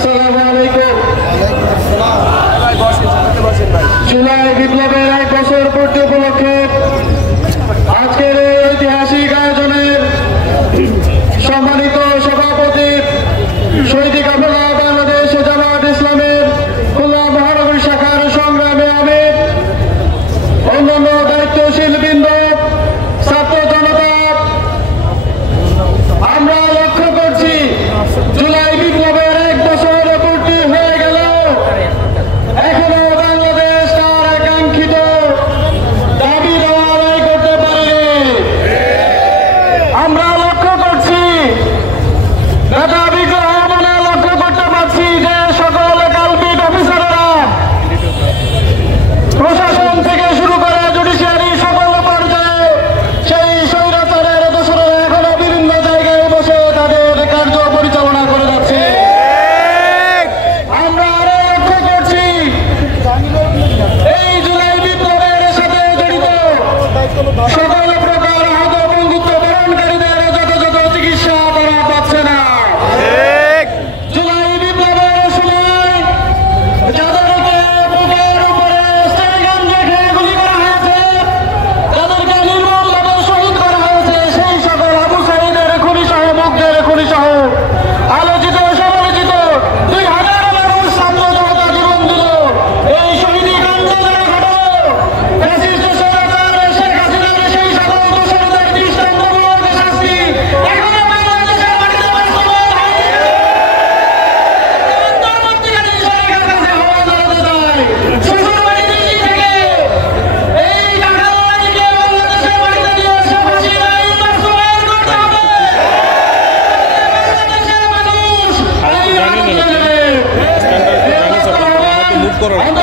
আসসালামু আলাইকুম। জুলাই বিপ্লবের 1 বছর পূর্তি উপলক্ষে আজকের এই ঐতিহাসিক আয়োজনের সম্মানিত সভাপতি শহীদ কাফেলা বাংলাদেশ জামায়াত ইসলামের খুলনা মহানগর শাখার সংগ্রামী আমির, অন্যান্য দায়িত্বশীল বৃন্দ, ছাত্র জনতা, আমরা লক্ষ্য করছি জুলাই বিপ্লবের 1 বছর পূর্তি হয়ে গেল, এখনো বাংলাদেশ তার আকাঙ্ক্ষিত দাবি দেওয়া আদায় করতে পারেনি। আমরা লক্ষ্য করছি নেতা বিগ্রহ মানে লক্ষ্য করতে পারছি যে সকল কাল্পিক অফিসাররা প্রশাসন থেকে শুরু করে জুডিশিয়ারি সকল পর্যায়ে সেই স্বৈরাচারের দোসরেরা এখনো বিভিন্ন জায়গায় বসে তাদের কার্য পরিচালনা করে যাচ্ছে। আমরা আরো লক্ষ্য করছি এই জুলাই বিপ্লবের সাথে জড়িত সকল প্রকার আহত বন্ধুত্ব বরণকারীদের যথাযথ চিকিৎসা করা পাচ্ছে না। জুলাই বিপ্লবের সময় যাদেরকে বুকের উপরে স্টেডিয়াম রেখে গুলি করা হয়েছে, যাদেরকে নির্মমভাবে শহীদ করা হয়েছে, সেই সকল আবু সাঈদের খুনি সহ, মুগ্ধের খুনি সহ আলোচিত সমালোচিত 2000 মানুষ ছাত্র জনতা জীবন দিল। এই শহীদি কাণ্ড যারা ঘটালো, ফ্যাসিস্ট স্বৈরাচার শেখ হাসিনার সেই সকল দোষরদের দৃষ্টান্তমূলক শাস্তি এখনো বাংলাদেশের মাটিতে বাস্তবায়ন হয়নি। অন্তর্বর্তীকালীন সরকারের কাছে আহ্বান জানাতে চাই, শ্বশুরবাড়ি দিল্লি থেকে এই টাকাওয়ালাকে বাংলাদেশের মাটিতে নিয়ে শেখ হাসিনা আইন বাস্তবায়ন করতে হবে। বাংলাদেশের মানুষ আইন বাস্তবায়ন করবে।